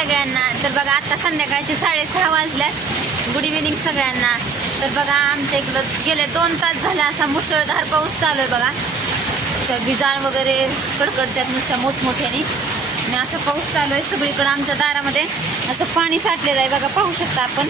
सगळ्यांना. तर बघा आता संध्याकाळचे 6:30 वाजल्यात. गुड इव्हिनिंग सगळ्यांना. तर बघा आमच्या इकडं गेले 2 तास झाले असा मुसळधार पाऊस चालू आहे बघा. त्या विजा वगैरे कडकडतात नुसत्या मोठमोठ्याने आणि असं पाऊस चालू आहे सगळीकडं. आमच्या दारामध्ये असं पाणी साठलेलं आहे बघा, पाहू शकता आपण.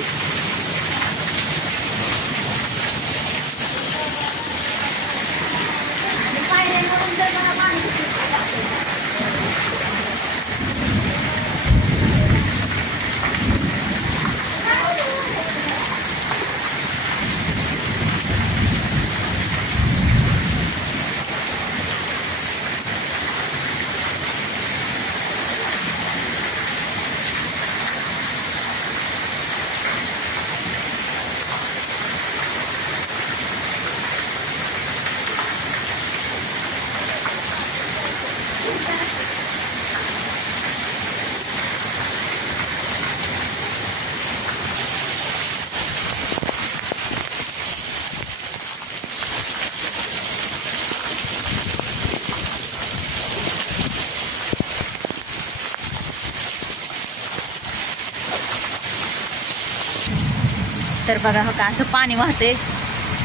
तर बघा हो का असं पाणी वाहते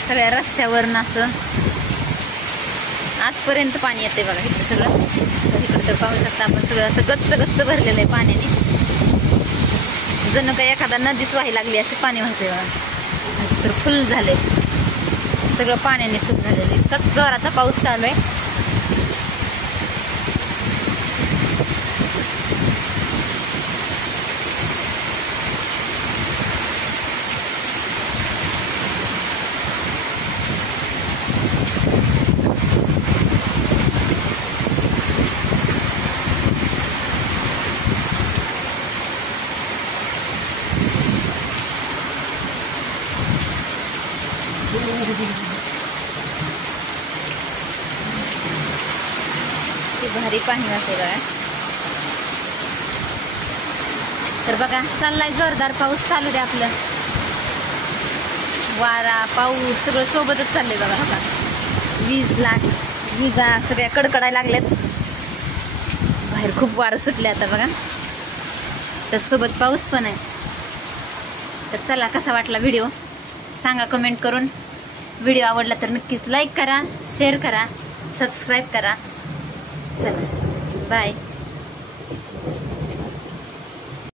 सगळ्या रस्त्यावरनं, असं आजपर्यंत पाणी येते बघा इकडे सगळं. इकडे तर पाहू शकता आपण सगळं असं गच्च गच्च भरलेलं आहे पाण्याने. जणू काही एखादा नदीच वाही लागली असे पाणी वाहते बघा. तर फुल झालंय सगळं पाण्याने, फुल झालेलं आहे. इतकाच जोराचा पाऊस चालू आहे. किती भारी पाणी वाहते बघा. तर बघा चाललाय जोरदार पाऊस चालू दे आपलं. वारा पाऊस सगळं सोबतच चाललंय बघा. बघा विजा सगळ्या कडकडायला लागल्यात. बाहेर खूप वारं सुटले आता बघा. त्यासोबत पाऊस पण आहे. तर चला कसा वाटला व्हिडिओ सांगा कमेंट करून. व्हिडिओ आवडला तर नक्कीच लाईक करा, शेअर करा, सबस्क्राईब करा. चला बाय.